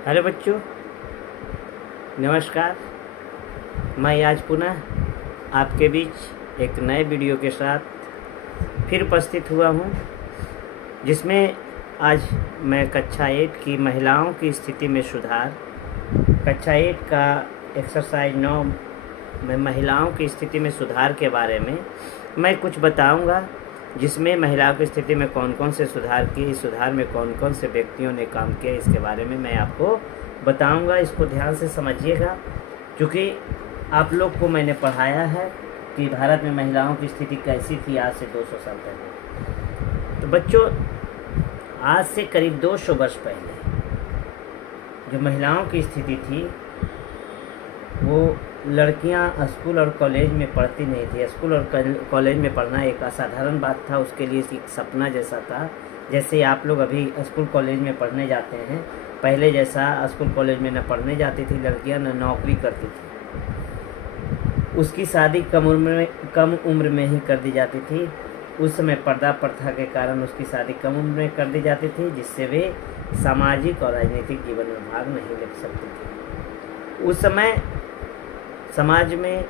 Hello बच्चों, नमस्कार। मैं आज पुनः आपके बीच एक नए वीडियो के साथ फिर उपस्थित हुआ हूँ, जिसमें आज मैं कक्षा 8 की महिलाओं की स्थिति में सुधार, कक्षा 8 का एक्सरसाइज 9 में महिलाओं की स्थिति में सुधार के बारे में मैं कुछ बताऊँगा, जिसमें महिलाओं की स्थिति में कौन कौन से सुधार किए, इस सुधार में कौन कौन से व्यक्तियों ने काम किया, इसके बारे में मैं आपको बताऊंगा। इसको ध्यान से समझिएगा, क्योंकि आप लोग को मैंने पढ़ाया है कि भारत में महिलाओं की स्थिति कैसी थी आज से 200 साल पहले। तो बच्चों, आज से करीब 200 वर्ष पहले जो महिलाओं की स्थिति थी, वो लड़कियां स्कूल और कॉलेज में पढ़ती नहीं थी। स्कूल और कॉलेज में पढ़ना एक असाधारण बात था, उसके लिए एक सपना जैसा था। जैसे आप लोग अभी स्कूल कॉलेज में पढ़ने जाते हैं, पहले जैसा स्कूल कॉलेज में न पढ़ने जाती थी लड़कियां, न नौकरी करती थी। उसकी शादी कम उम्र में ही कर दी जाती थी। उस समय पर्दा प्रथा के कारण उसकी शादी कम उम्र में कर दी जाती थी, जिससे वे सामाजिक और राजनीतिक जीवन में भाग नहीं ले सकती थी। उस समय समाज में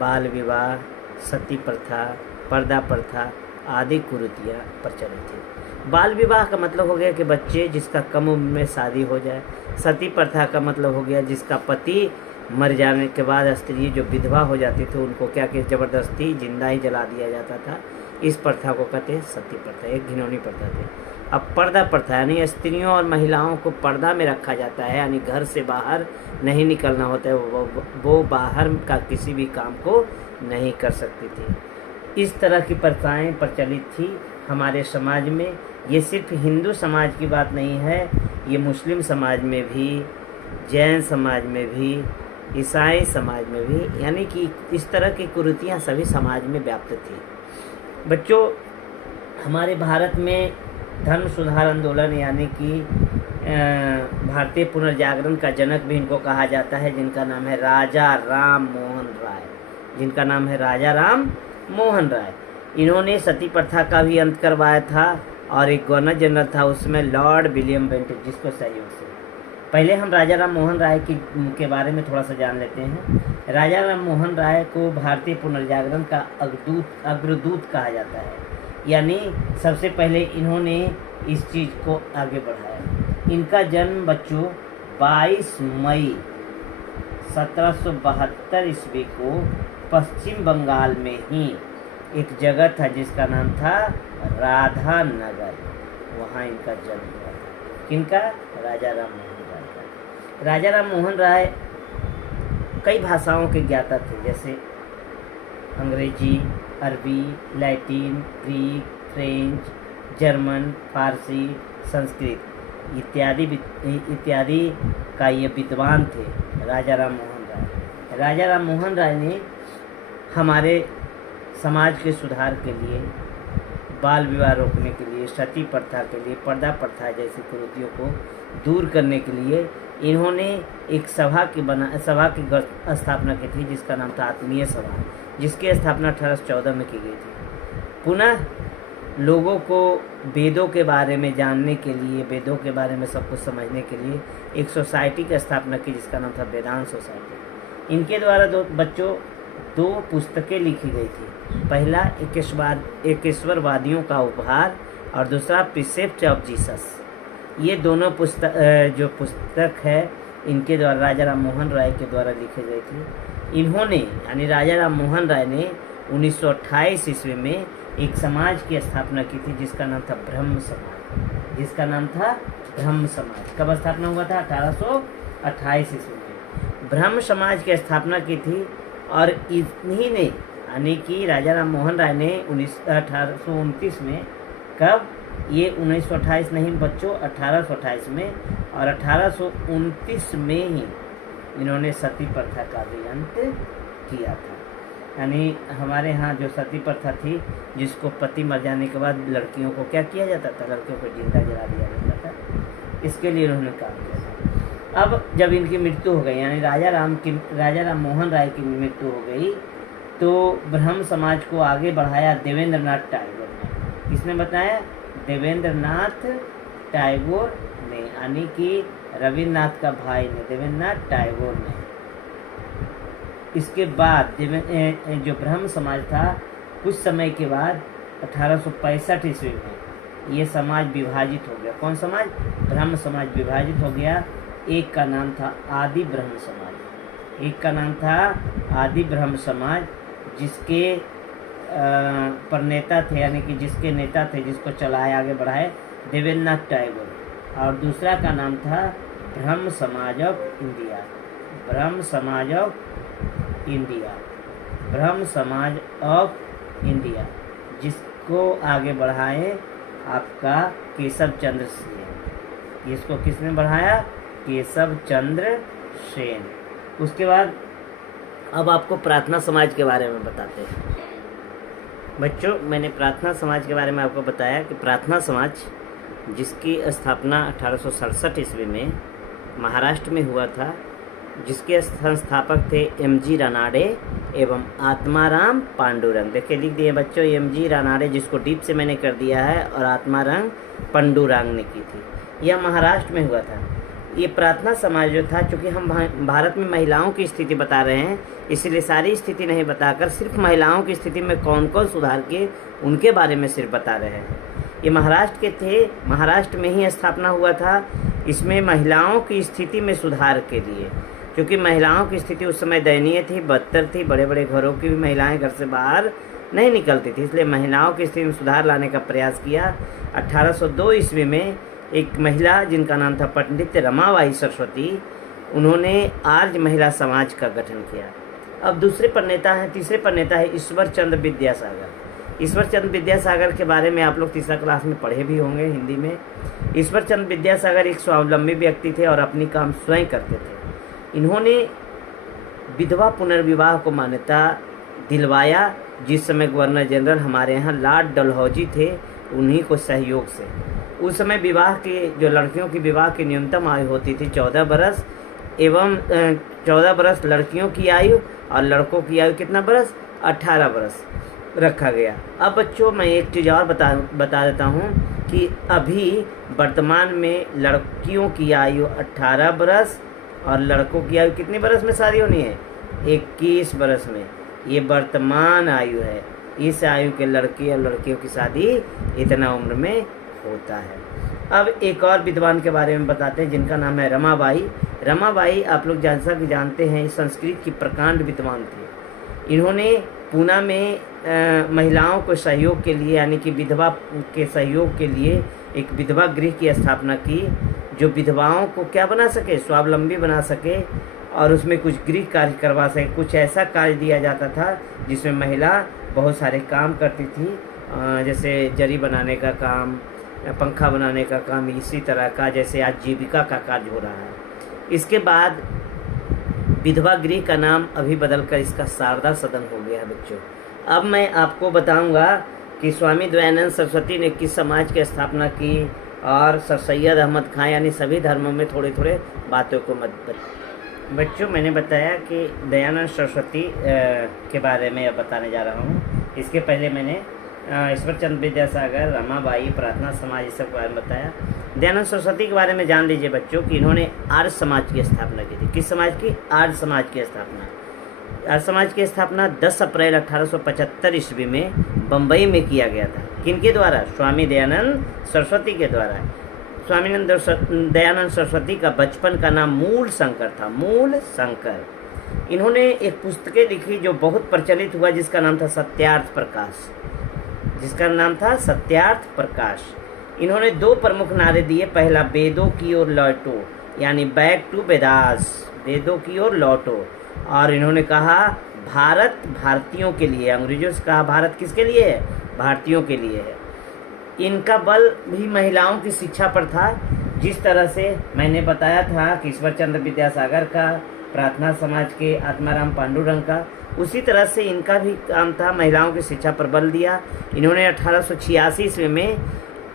बाल विवाह, सती प्रथा, पर्दा प्रथा आदि कुरीतियाँ प्रचलित थी। बाल विवाह का मतलब हो गया कि बच्चे जिसका कम उम्र में शादी हो जाए। सती प्रथा का मतलब हो गया जिसका पति मर जाने के बाद स्त्री जो विधवा हो जाती थी, उनको क्या कि ज़बरदस्ती जिंदा ही जला दिया जाता था। इस प्रथा को कहते हैं सती प्रथा, एक घिनौनी प्रथा थी। अब पर्दा प्रथा यानी स्त्रियों और महिलाओं को पर्दा में रखा जाता है, यानी घर से बाहर नहीं निकलना होता है, वो बाहर का किसी भी काम को नहीं कर सकती थी। इस तरह की प्रथाएं प्रचलित थी हमारे समाज में। ये सिर्फ हिंदू समाज की बात नहीं है, ये मुस्लिम समाज में भी, जैन समाज में भी, ईसाई समाज में भी, यानी कि इस तरह की कुरीतियाँ सभी समाज में व्याप्त थी। बच्चों, हमारे भारत में धर्म सुधार आंदोलन यानी कि भारतीय पुनर्जागरण का जनक भी इनको कहा जाता है, जिनका नाम है राजा राम मोहन राय। जिनका नाम है राजा राम मोहन राय। इन्होंने सती प्रथा का भी अंत करवाया था, और एक गवर्नर जनरल था उसमें लॉर्ड विलियम बेंटिक, जिसको सहयोग से। पहले हम राजा राम मोहन राय के बारे में थोड़ा सा जान लेते हैं। राजा राम मोहन राय को भारतीय पुनर्जागरण का अग्रदूत कहा जाता है, यानी सबसे पहले इन्होंने इस चीज़ को आगे बढ़ाया। इनका जन्म बच्चों 22 मई 1772 ईस्वी को पश्चिम बंगाल में ही एक जगह था जिसका नाम था राधा नगर, वहाँ इनका जन्म हुआ था। किनका? राजा राम मोहन राय का। राजा राम मोहन राय कई भाषाओं के ज्ञाता थे, जैसे अंग्रेजी, अरबी, लैटिन, ग्रीक, फ्रेंच, जर्मन, फारसी, संस्कृत इत्यादि का ये विद्वान थे राजा राम मोहन राय। राजा राम मोहन राय ने हमारे समाज के सुधार के लिए, बाल विवाह रोकने के लिए, सती प्रथा के लिए, पर्दा प्रथा जैसी कुरीतियों को दूर करने के लिए इन्होंने एक सभा की स्थापना की थी, जिसका नाम था आत्मीय सभा, जिसकी स्थापना 1814 में की गई थी। पुनः लोगों को वेदों के बारे में जानने के लिए, वेदों के बारे में सब कुछ समझने के लिए एक सोसाइटी की स्थापना की, जिसका नाम था वेदांत सोसाइटी। इनके द्वारा दो पुस्तकें लिखी गई थी। पहला एकेश्वरवादियों का उपहार और दूसरा प्रिसेप्ट ऑफ जीसस। ये दोनों पुस्तक है इनके द्वारा, राजा राम मोहन राय के द्वारा लिखी गई थी। इन्होंने यानी राजा राम मोहन राय ने 1928 ईस्वी में एक समाज की स्थापना की थी, जिसका नाम था ब्रह्म समाज। जिसका नाम था ब्रह्म समाज। कब स्थापना हुआ था? 1828 ईस्वी में ब्रह्म समाज की स्थापना की थी। और इन्हीं ने यानी कि राजा राम मोहन राय ने 1829 में, कब? ये 1928 नहीं बच्चों, 1828 में, और 1829 में ही इन्होंने सती प्रथा का भी अंत किया था। यानी हमारे यहाँ जो सती प्रथा थी, जिसको पति मर जाने के बाद लड़कियों को क्या किया जाता था? लड़कियों को जिंदा जला दिया जाता था। इसके लिए इन्होंने काम किया था। अब जब इनकी मृत्यु हो गई, यानी राजा राम मोहन राय की मृत्यु हो गई, तो ब्रह्म समाज को आगे बढ़ाया देवेंद्रनाथ टैगोर ने। किसने बताया? देवेंद्रनाथ टैगोर ने, यानी कि रविन्द्रनाथ का भाई ने, देवेंद्रनाथ टैगोर ने। इसके बाद जो ब्रह्म समाज था, कुछ समय के बाद 1865 ईस्वी में ये समाज विभाजित हो गया। कौन समाज? ब्रह्म समाज विभाजित हो गया। एक का नाम था आदि ब्रह्म समाज, एक का नाम था आदि ब्रह्म समाज, जिसके प्रणेता थे, यानी कि जिसके नेता थे, जिसको चलाए आगे बढ़ाए देवेंद्रनाथ टैगोर। और दूसरा का नाम था ब्रह्म समाज ऑफ इंडिया, ब्रह्म समाज ऑफ इंडिया, ब्रह्म समाज ऑफ इंडिया, जिसको आगे बढ़ाए आपका केशव चंद्र सेन। इसको किसने बढ़ाया? केशव चंद्र सेन। उसके बाद अब आपको प्रार्थना समाज के बारे में बताते हैं। बच्चों, मैंने प्रार्थना समाज के बारे में आपको बताया कि प्रार्थना समाज, जिसकी स्थापना 1867 ईस्वी में महाराष्ट्र में हुआ था, जिसके संस्थापक थे एम.जी. रानाडे एवं आत्माराम पांडुरंग। देखिए लिख दिए बच्चों, एम.जी. रानाडे, जिसको डीप से मैंने कर दिया है, और आत्माराम पांडुरंग ने की थी। यह महाराष्ट्र में हुआ था। ये प्रार्थना समाज जो था, चूँकि हम भारत में महिलाओं की स्थिति बता रहे हैं, इसलिए सारी स्थिति नहीं बताकर सिर्फ महिलाओं की स्थिति में कौन कौन सुधार किए उनके बारे में सिर्फ बता रहे हैं। ये महाराष्ट्र के थे, महाराष्ट्र में ही स्थापना हुआ था। इसमें महिलाओं की स्थिति में सुधार के लिए, क्योंकि महिलाओं की स्थिति उस समय दयनीय थी, बदतर थी, बड़े बड़े घरों की भी महिलाएं घर से बाहर नहीं निकलती थी, इसलिए महिलाओं की स्थिति में सुधार लाने का प्रयास किया। 1802 ईस्वी में एक महिला, जिनका नाम था पंडित रमाबाई सरस्वती, उन्होंने आर्य महिला समाज का गठन किया। अब दूसरे पर नेता हैं, तीसरे पर नेता है ईश्वर चंद्र विद्यासागर। ईश्वर चंद्र विद्यासागर के बारे में आप लोग तीसरा क्लास में पढ़े भी होंगे हिंदी में। ईश्वर चंद्र विद्यासागर एक स्वावलंबी व्यक्ति थे और अपनी काम स्वयं करते थे। इन्होंने विधवा पुनर्विवाह को मान्यता दिलवाया। जिस समय गवर्नर जनरल हमारे यहाँ लॉर्ड डलहौजी थे, उन्हीं को सहयोग से। उस समय विवाह के, जो लड़कियों की विवाह की न्यूनतम आयु होती थी 14 बरस, एवं 14 बरस लड़कियों की आयु और लड़कों की आयु कितना बरस? 18 बरस रखा गया। अब बच्चों, मैं एक चीज़ और बता देता हूँ कि अभी वर्तमान में लड़कियों की आयु 18 बरस और लड़कों की आयु कितने बरस में शादी होनी है? 21 बरस में। ये वर्तमान आयु है। इस आयु के लड़के और लड़कियों की शादी इतना उम्र में होता है। अब एक और विद्वान के बारे में बताते हैं, जिनका नाम है रमाबाई। रमाबाई, आप लोग जैसा कि जानते हैं, संस्कृत की प्रकांड विद्वान थे। इन्होंने पूना में महिलाओं को सहयोग के लिए, यानी कि विधवा के सहयोग के लिए एक विधवा गृह की स्थापना की, जो विधवाओं को क्या बना सके? स्वावलंबी बना सके, और उसमें कुछ गृह कार्य करवा सके। कुछ ऐसा कार्य दिया जाता था जिसमें महिला बहुत सारे काम करती थी, जैसे जरी बनाने का काम, पंखा बनाने का काम, इसी तरह का जैसे आज जीविका का कार्य हो रहा है। इसके बाद विधवा गृह का नाम अभी बदलकर इसका शारदा सदन हो गया है बच्चों। अब मैं आपको बताऊंगा कि स्वामी दयानंद सरस्वती ने किस समाज की स्थापना की, और सर सैयद अहमद खां, यानी सभी धर्मों में थोड़े थोड़े बातों को मत। बच्चों, मैंने बताया कि दयानंद सरस्वती के बारे में अब बताने जा रहा हूँ। इसके पहले मैंने ईश्वर चंद्र विद्यासागर, रमाबाई, प्रार्थना समाज, इस सब के बारे में बताया। दयानंद सरस्वती के बारे में जान लीजिए बच्चों कि इन्होंने आर्य समाज की स्थापना की थी। किस समाज की? आर्य समाज की स्थापना। आर्य समाज की स्थापना 10 अप्रैल 1875 ईस्वी में बम्बई में किया गया था। किनके द्वारा? स्वामी दयानंद सरस्वती के द्वारा। स्वामी दयानंद सरस्वती का बचपन का नाम मूल शंकर था, मूल शंकर। इन्होंने एक पुस्तकें लिखी जो बहुत प्रचलित हुआ, जिसका नाम था सत्यार्थ प्रकाश, जिसका नाम था सत्यार्थ प्रकाश। इन्होंने 2 प्रमुख नारे दिए। पहला, वेदों की ओर लौटो, यानी बैक टू वेदास, वेदों की ओर लौटो। और इन्होंने कहा भारत भारतीयों के लिए, अंग्रेजों से कहा भारत किसके लिए है? भारतीयों के लिए है। इनका बल भी महिलाओं की शिक्षा पर था। जिस तरह से मैंने बताया था कि ईश्वर चंद्र विद्यासागर का, प्रार्थना समाज के आत्माराम पांडुरंग का, उसी तरह से इनका भी काम था महिलाओं की शिक्षा पर बल दिया। इन्होंने 1886 ईस्वी में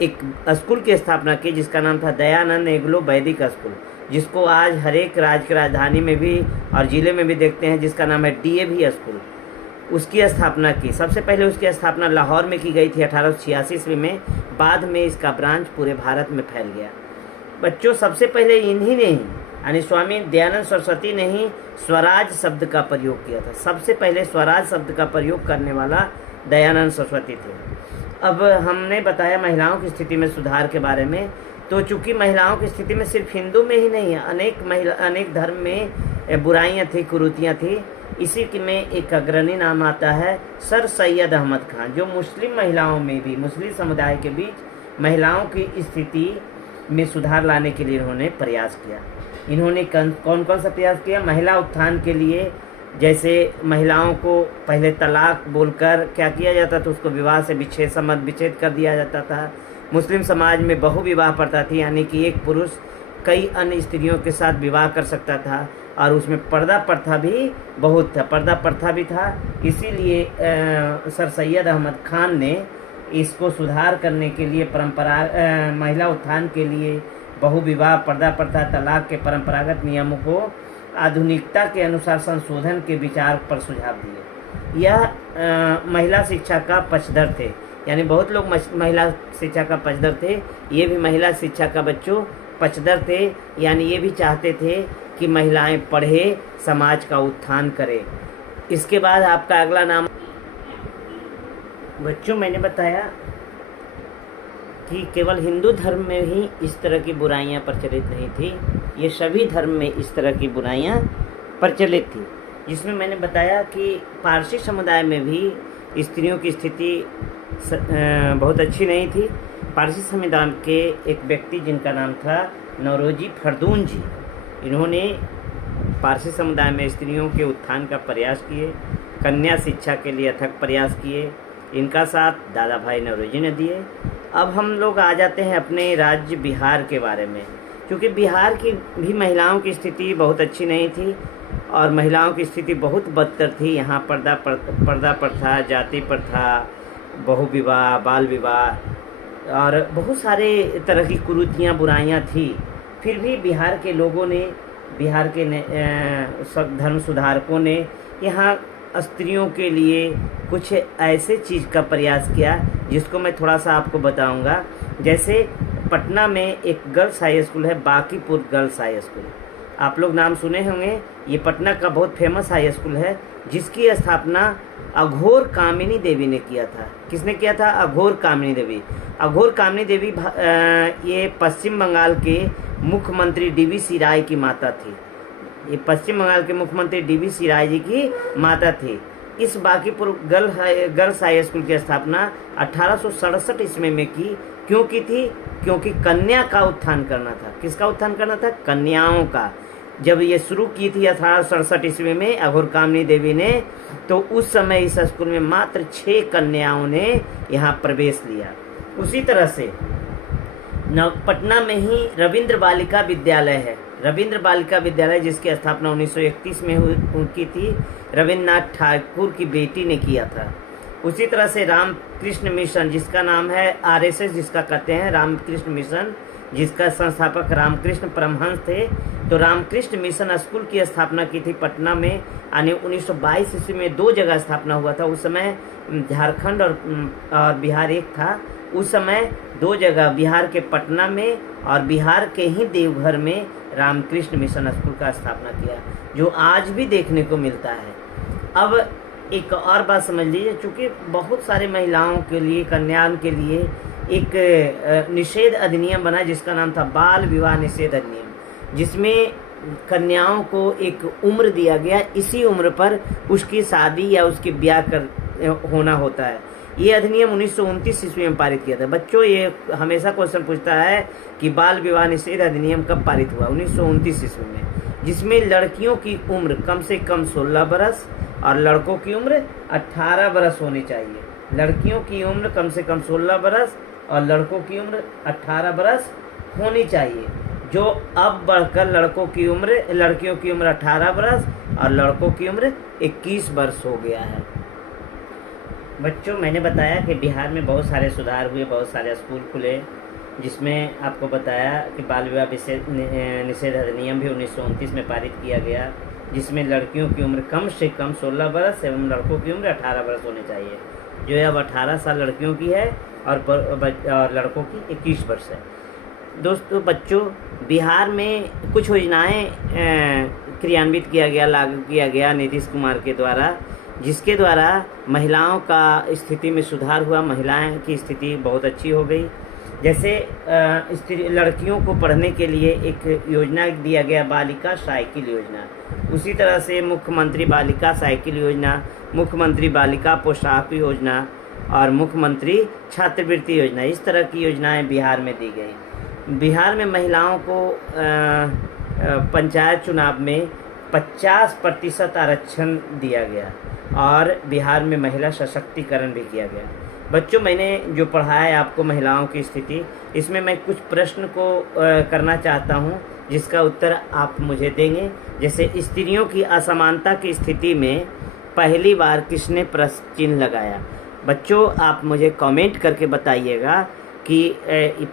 एक स्कूल की स्थापना की, जिसका नाम था दयानंद एग्लो वैदिक स्कूल, जिसको आज हर एक राज्य की राजधानी में भी और ज़िले में भी देखते हैं, जिसका नाम है DAV स्कूल। उसकी स्थापना की। सबसे पहले उसकी स्थापना लाहौर में की गई थी 1886 ईस्वी में। बाद में इसका ब्रांच पूरे भारत में फैल गया। बच्चों सबसे पहले इन्हीं ने ही यानी स्वामी दयानंद सरस्वती ने ही स्वराज शब्द का प्रयोग किया था। सबसे पहले स्वराज शब्द का प्रयोग करने वाला दयानंद सरस्वती थे। अब हमने बताया महिलाओं की स्थिति में सुधार के बारे में। तो चूंकि महिलाओं की स्थिति में सिर्फ हिंदू में ही नहीं है, अनेक धर्म में बुराइयां थी, कुरीतियां थी। इसी की में एक अग्रणी नाम आता है सर सैयद अहमद खान, जो मुस्लिम महिलाओं में भी, मुस्लिम समुदाय के बीच महिलाओं की स्थिति में सुधार लाने के लिए इन्होंने प्रयास किया। इन्होंने कौन कौन सा प्रयास किया? महिला उत्थान के लिए, जैसे महिलाओं को पहले तलाक बोलकर क्या किया जाता था, उसको विवाह से विच्छेद कर दिया जाता था। मुस्लिम समाज में बहु विवाह प्रथा थी, यानी कि एक पुरुष कई अन्य स्त्रियों के साथ विवाह कर सकता था, और उसमें पर्दा प्रथा भी बहुत था, पर्दा प्रथा भी था। इसीलिए सर सैयद अहमद खान ने इसको सुधार करने के लिए महिला उत्थान के लिए बहु विवाह, पर्दा प्रथा, तलाक के परंपरागत नियमों को आधुनिकता के अनुसार संशोधन के विचार पर सुझाव दिए। यह महिला शिक्षा का पक्षधर थे, यानी बहुत लोग महिला शिक्षा का पक्षधर थे, ये भी महिला शिक्षा का बच्चों पक्षधर थे। यानी ये भी चाहते थे कि महिलाएं पढ़े, समाज का उत्थान करें। इसके बाद आपका अगला नाम बच्चों, मैंने बताया कि केवल हिंदू धर्म में ही इस तरह की बुराइयां प्रचलित नहीं थी, ये सभी धर्म में इस तरह की बुराइयां प्रचलित थी। जिसमें मैंने बताया कि पारसी समुदाय में भी स्त्रियों की स्थिति बहुत अच्छी नहीं थी। पारसी समुदाय के एक व्यक्ति जिनका नाम था नौरोजी फरदून जी, इन्होंने पारसी समुदाय में स्त्रियों के उत्थान का प्रयास किए, कन्या शिक्षा के लिए अथक प्रयास किए। इनका साथ दादा भाई नौरोजी ने दिए। अब हम लोग आ जाते हैं अपने राज्य बिहार के बारे में, क्योंकि बिहार की भी महिलाओं की स्थिति बहुत अच्छी नहीं थी और महिलाओं की स्थिति बहुत बदतर थी। यहाँ पर्दा प्रथा, जाति प्रथा, बहु विवाह, बाल विवाह और बहुत सारे तरह की कुरीतियाँ, बुराइयाँ थी। फिर भी बिहार के लोगों ने, बिहार के धर्म सुधारकों ने यहाँ स्त्रियों के लिए कुछ ऐसे चीज़ का प्रयास किया जिसको मैं थोड़ा सा आपको बताऊंगा। जैसे पटना में एक गर्ल्स हाई स्कूल है, बांकीपुर गर्ल्स हाई स्कूल, आप लोग नाम सुने होंगे। ये पटना का बहुत फेमस हाई स्कूल है, जिसकी स्थापना अघोर कामिनी देवी ने किया था। किसने किया था? अघोर कामिनी देवी। अघोर कामिनी देवी ये पश्चिम बंगाल के मुख्यमंत्री DVC राय की माता थी। ये पश्चिम बंगाल के मुख्यमंत्री DVC राय जी की माता थी। इस बांकीपुर गर्ल्स हाई स्कूल की स्थापना 1867 ईस्वी में क्यों की थी? क्योंकि कन्या का उत्थान करना था। किसका उत्थान करना था? कन्याओं का। जब ये शुरू की थी 1867 ईस्वी में अघोर कामिनी देवी ने, तो उस समय इस स्कूल में मात्र 6 कन्याओं ने यहाँ प्रवेश लिया। उसी तरह से पटना में ही रविंद्र बालिका विद्यालय है। रविंद्र बालिका विद्यालय जिसकी स्थापना 1931 में उनकी थी, रविन्द्रनाथ ठाकुर की बेटी ने किया था। उसी तरह से रामकृष्ण मिशन, जिसका नाम है RSS जिसका कहते हैं, रामकृष्ण मिशन, जिसका संस्थापक रामकृष्ण परमहंस थे। तो रामकृष्ण मिशन स्कूल की स्थापना की थी पटना में, यानी 1922 ईस्वी में 2 जगह स्थापना हुआ था। उस समय झारखंड और बिहार एक था। उस समय 2 जगह, बिहार के पटना में और बिहार के ही देवघर में रामकृष्ण मिशन स्कूल का स्थापना किया, जो आज भी देखने को मिलता है। अब एक और बात समझ लीजिए, चूँकि बहुत सारे महिलाओं के लिए, कन्याओं के लिए एक निषेध अधिनियम बना जिसका नाम था बाल विवाह निषेध अधिनियम, जिसमें कन्याओं को एक उम्र दिया गया, इसी उम्र पर उसकी शादी या उसकी ब्याह होना होता है। ये अधिनियम 1929 ईस्वी में पारित किया था। बच्चों, ये हमेशा क्वेश्चन पूछता है कि बाल विवाह निषेध अधिनियम कब पारित हुआ? 1929 ईस्वी में, जिसमें लड़कियों की उम्र कम से कम 16 बरस और लड़कों की उम्र 18 बरस होनी चाहिए। लड़कियों की उम्र कम से कम 16 बरस और लड़कों की उम्र 18 बरस होनी चाहिए, जो अब बढ़कर लड़कियों की उम्र 18 बरस और लड़कों की उम्र 21 वर्ष हो गया है। बच्चों, मैंने बताया कि बिहार में बहुत सारे सुधार हुए, बहुत सारे स्कूल खुले, जिसमें आपको बताया कि बाल विवाह निषेध अधिनियम भी 1929 में पारित किया गया, जिसमें लड़कियों की उम्र कम से कम 16 बरस एवं लड़कों की उम्र 18 बरस होनी चाहिए, जो है अब 18 साल लड़कियों की है और लड़कों की 21 वर्ष है। दोस्तों बच्चों, बिहार में कुछ योजनाएं क्रियान्वित किया गया, लागू किया गया नीतीश कुमार के द्वारा, जिसके द्वारा महिलाओं का स्थिति में सुधार हुआ, महिलाएं की स्थिति बहुत अच्छी हो गई। जैसे लड़कियों को पढ़ने के लिए एक योजना दिया गया, बालिका साइकिल योजना। उसी तरह से मुख्यमंत्री बालिका साइकिल योजना, मुख्यमंत्री बालिका पोशाक योजना और मुख्यमंत्री छात्रवृत्ति योजना, इस तरह की योजनाएं बिहार में दी गई। बिहार में महिलाओं को पंचायत चुनाव में 50% आरक्षण दिया गया और बिहार में महिला सशक्तिकरण भी किया गया। बच्चों, मैंने जो पढ़ा है आपको महिलाओं की स्थिति, इसमें मैं कुछ प्रश्न को करना चाहता हूं जिसका उत्तर आप मुझे देंगे। जैसे स्त्रियों की असमानता की स्थिति में पहली बार किसने प्रश्न चिन्ह लगाया? बच्चों, आप मुझे कमेंट करके बताइएगा कि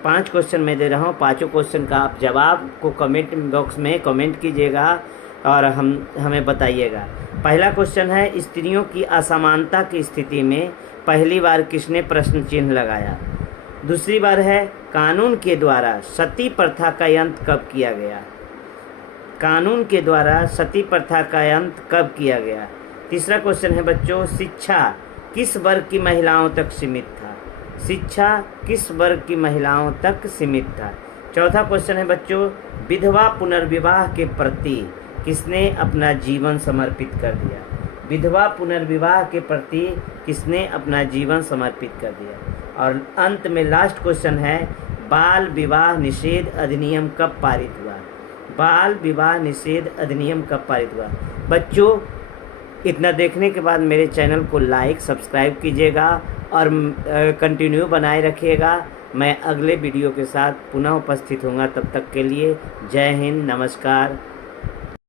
5 क्वेश्चन मैं दे रहा हूँ, 5 क्वेश्चन का आप जवाब को कमेंट बॉक्स में कमेंट कीजिएगा और हमें बताइएगा। पहला क्वेश्चन है, स्त्रियों की असमानता की स्थिति में पहली बार किसने प्रश्न चिन्ह लगाया? दूसरी बार है, कानून के द्वारा सती प्रथा का अंत कब किया गया? कानून के द्वारा सती प्रथा का अंत कब किया गया? तीसरा क्वेश्चन है बच्चों, शिक्षा किस वर्ग की महिलाओं तक सीमित था? शिक्षा किस वर्ग की महिलाओं तक सीमित था? चौथा क्वेश्चन है बच्चों, विधवा पुनर्विवाह के प्रति किसने अपना जीवन समर्पित कर दिया? विधवा पुनर्विवाह के प्रति किसने अपना जीवन समर्पित कर दिया? और अंत में लास्ट क्वेश्चन है, बाल विवाह निषेध अधिनियम कब पारित हुआ? बाल विवाह निषेध अधिनियम कब पारित हुआ? बच्चों, इतना देखने के बाद मेरे चैनल को लाइक सब्सक्राइब कीजिएगा और कंटिन्यू बनाए रखिएगा। मैं अगले वीडियो के साथ पुनः उपस्थित होऊंगा। तब तक के लिए जय हिंद, नमस्कार।